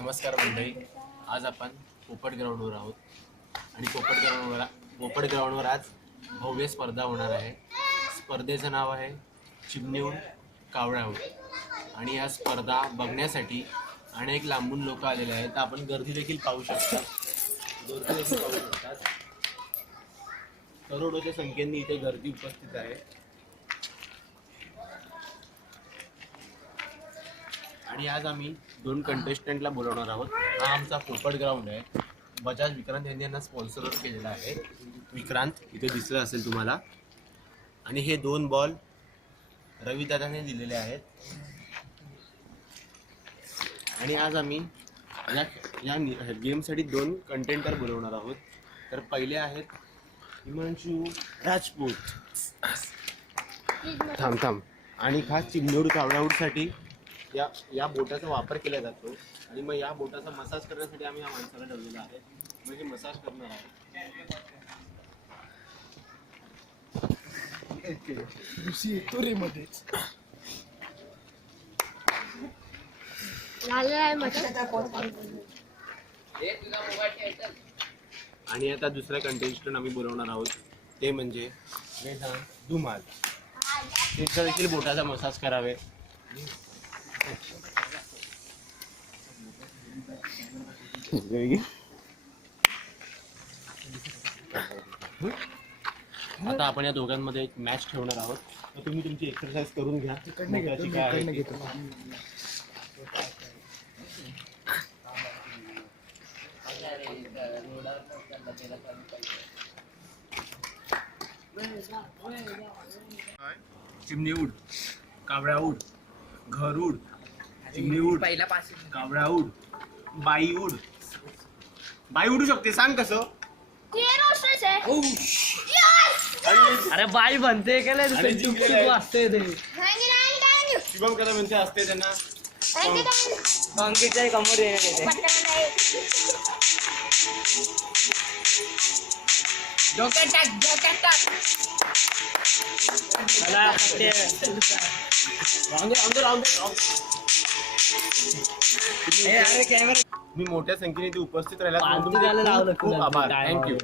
नमस्कार मंडळी, आज आपण पोपट ग्राउंडवर आहोत आणि पोपट ग्राउंडवर आज भव्य स्पर्धा होणार आहे. स्पर्धेचं नाव आहे चिमणी उड कावळा उड आणि या स्पर्धा बघण्यासाठी अनेक लांबून लोक आलेले आहेत. आपण गर्दी देखील पाहू शकता. करोडोच्या संख्येने इथे गर्दी उपस्थित आहे. आणि आज आम्ही 2 कंटेस्टंटला बोलवणार आहोत. हा आमचा पोपट ग्राउंड आहे. बजाज विक्रांत यांनी यांना स्पॉन्सर केलेला आहे. विक्रांत इथे दिसलं असेल तुम्हाला. आणि हे 2 बॉल रविदादाने दिलेले आहेत. आणि आज आम्ही या गेमसाठी 2 कंटेंटर बोलवणार आहोत. तर पहिले आहेत हिमांशू राजपूत. थांब आणि खास चिमणीउड कावळाउडसाठी या बोटाचा वापर केला जातो. आणि मग या बोटाचा मसाज करण्यासाठी आम्ही या माणसाला ठेवलेला आहे. म्हणजे मसाज करणार आहे. आणि आता दुसरा कंटेस्टंट आम्ही बोलवणार आहोत. ते म्हणजे वेदांत धुमाल. त्यांचा देखील बोटाचा मसाज करावे. आता आपण या दोघांमध्ये एक मॅच ठेवणार आहोत. तर तुम्ही तुमची एक्सरसाइज करून घ्या. चिमणी उड, कावळा उड, घर उड, चिमणी उड, कावळा उड, बाई उड. बाई उडू शकते. सांग कसं. अरे बाई बनते का असते ते शुभम कदम यांचे असते. त्यांना अंकितच्या कमर येते. मी मोठ्या संख्येने इथे उपस्थित राहिला. खूप आभार. थँक्यू.